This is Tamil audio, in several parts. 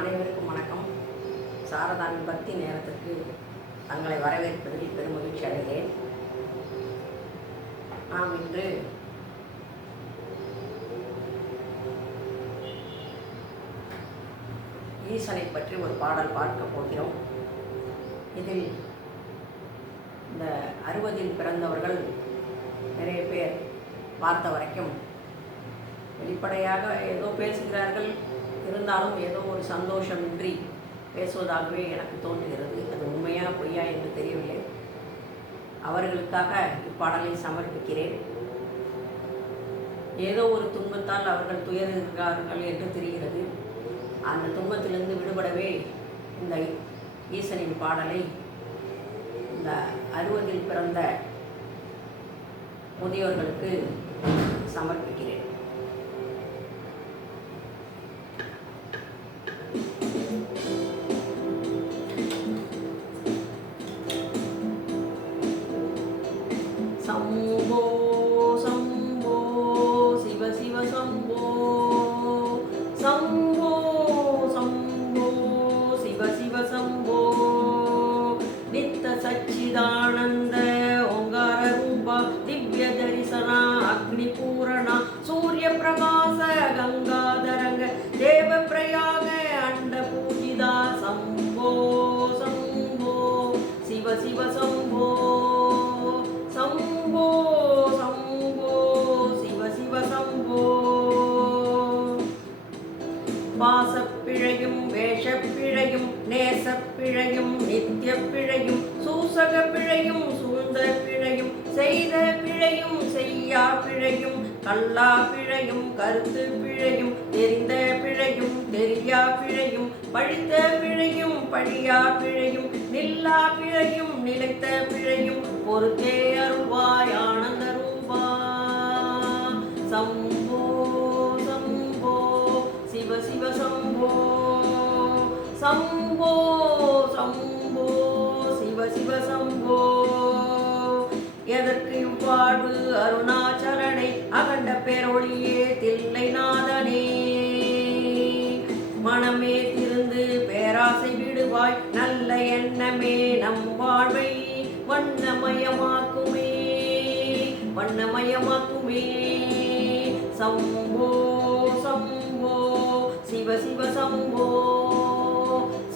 அனைவருக்கும் வணக்கம். சாரதாவின் பக்தி நேரத்திற்கு தங்களை வரவேற்பதில் பெருமகிழ்ச்சி அடைகிறேன். நாம் இன்று ஈசனை பற்றி ஒரு பாடல் பார்க்க போகிறோம். இதில் இந்த 60ல் பிறந்தவர்கள் நிறைய பேர் பார்த்த வரைக்கும் வெளிப்படையாக ஏதோ பேசுகிறார்கள், இருந்தாலும் ஏதோ ஒரு சந்தோஷமின்றி பேசுவதாகவே எனக்கு தோன்றுகிறது. அது உண்மையா பொய்யா என்று தெரியவில்லை. அவர்களுக்காக இப்பாடலை சமர்ப்பிக்கிறேன். ஏதோ ஒரு துன்பத்தால் அவர்கள் துயருகிறார்கள் என்று தெரிகிறது. அந்த துன்பத்திலிருந்து விடுபடவே இந்த ஈசனின் பாடலை இந்த 60ல் பிறந்த முதியோர்களுக்கு சமர்ப்பிக்கிறேன். சம்போ சம்போ சிவ சிவ சம்போ, சம்போ சம்போ சிவ சிவ சம்போ, நித்த சச்சிதானந்த ஓங்கார ரூபா திவ்ய தரிசனா அக்னி பூரணா சூரிய பிரகாச கங்காதரங்க தேவ பிரயாக அண்ட பூஜிதா சம்போ சம்போ சிவ சிவ சம்போ, சம்போ சம்போ சிவ சிவ சம்போ. வாசப்பிழையும் வேஷப்பிழையும் நேசப்பிழையும் நித்திய பிழையும் சூசக பிழையும் சூழ்ந்த பிழையும் செய்த பிழையும் செய்யா பிழையும் கல்லா பிழையும் கருத்து பிழையும் தெரிந்த பிழையும் தெரியா பிழையும் பழித்த பிழையும் பழியா பிழையும் நில்லா பிழையும் நிலைத்த பிழையும் பொறுத்தே அருள்வாய் ஆனந்த ரூபா. சம்போ சம்போ சிவ சிவ சம்போ, சம்போ சம்போ சிவ சிவ சம்போ. எதற்கு இவ்வாழ்வு அருணாச்சலனை அகண்ட பேரொழியே தில்லை நாதனே, மனமே திருந்து பேராசை விடுவாய் நல்ல எண்ணமே நம் வாழ்வை வண்ணமயமாக்குமே வண்ணமயமாக்குமே. சம்போ சம்போ சிவ சிவ சம்போ,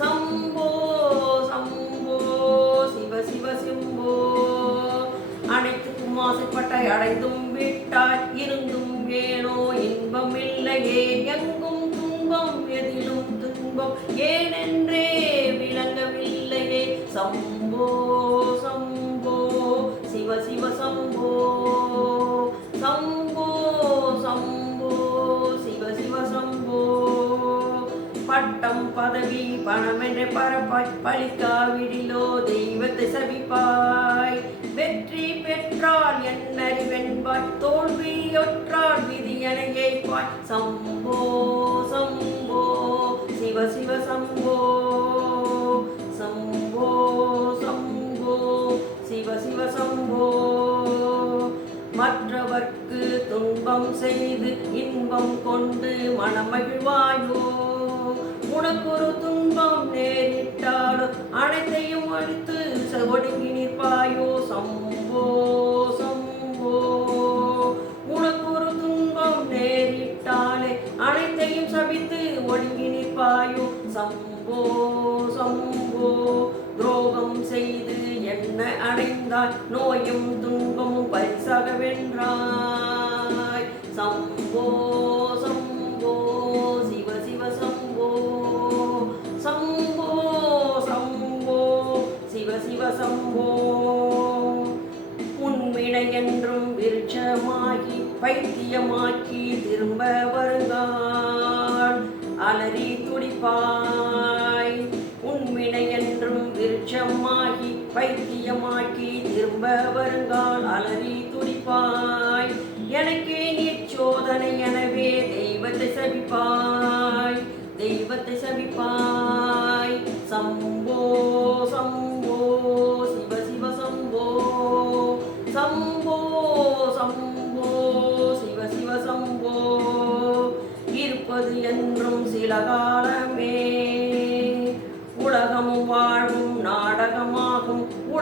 சம்போ சம்போ சிவ சிவ சிம்போ. அனைத்துக்கும் ஆசைப்பட்ட அடைந்தும் விட்டாய் இருந்தும் ஏனோ இன்பம் இல்லையே, எங்கும் துன்பம் எதிலும் துன்பம் ஏனென்றே விளங்கவில்லையே. சம்போ சம்போ சிவ சிவ சம்போ, சம்போ சம்போ சிவ சிவ சம்போ. பட்டம் பதவி பணம் என்ற பரப்பாய் பழிக்காவிடிலோ தெய்வத்தை சபிப்பாய். வெற்றி பெற்றால் என்னறிவென்பாய் தோல்வியொற்றால் விதியனை ஏய்ப்பாய். சம்போ சம்போ சிவ சிவ சம்போ, சம்போ சம்போ சிவ சிவ சம்போ. மற்றவர்க்கு துன்பம் செய்து இன்பம் கொண்டு மனமகிழ்வாயோ, உனக்கொரு துன்பம் நேரிட்டாலும் அனைத்தையும் அழித்து ஒடுங்கி நிற்பாயோ. சம்போ சம்போ உனக்கொரு துன்பம் நேரிட்டாலே அனைத்தையும் சபித்து ஒடுங்கி நிற்பாயோ. சம்போ சம்போ துரோகம் செய்து என்ன அடைந்தாய் நோயும் துன்பமும் பரிசாக வென்றாய். சம்போ சம்போ சிவ சிவ சம்போ, சம்போ சம்போ சிவ சிவ சம்போ. உன்வினை என்றும் விருட்சமாகி பைத்தியமாக்கி திரும்ப வருங்கால் அலறி துடிப்பாய். உன்வினை என்றும் விருட்சமாகி பைத்தியமாக்கி திரும்ப வருங்கால் அலறி துடிப்பாய். எனக்கே நீச்சோதனை எனவே தெய்வத்தை சபிப்பாய் தெய்வத்தை சபிப்பாய். சம்போ சம்போ சிவ சிவ சம்போ, சம்போ சம்போ சிவ சிவ சம்போ. இருப்பது என்றும் சில காலமே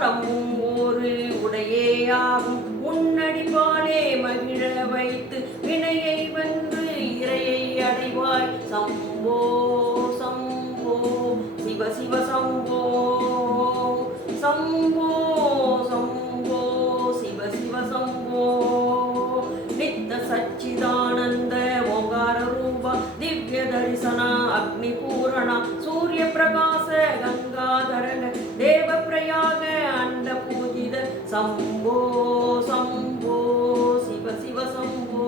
புறமும் ஒரு உடையேயாகும் உன்னடிப்பாலே மகிழ வைத்து வினையை வென்று இறையை அடைவாய் சம்போ சம்போ சிவ சிவ சம்போ சம்போ சம்போ சிவ சிவ சம்போ நித்த சச்சிதானந்த ஓங்கார ரூப திவ்ய தரிசன அக்னி பூரண சூரிய பிரகாச கங்காதரக தேவ பிரயாக அண்ட பூஜித சம்போ சம்போ சிவ சிவ சம்போ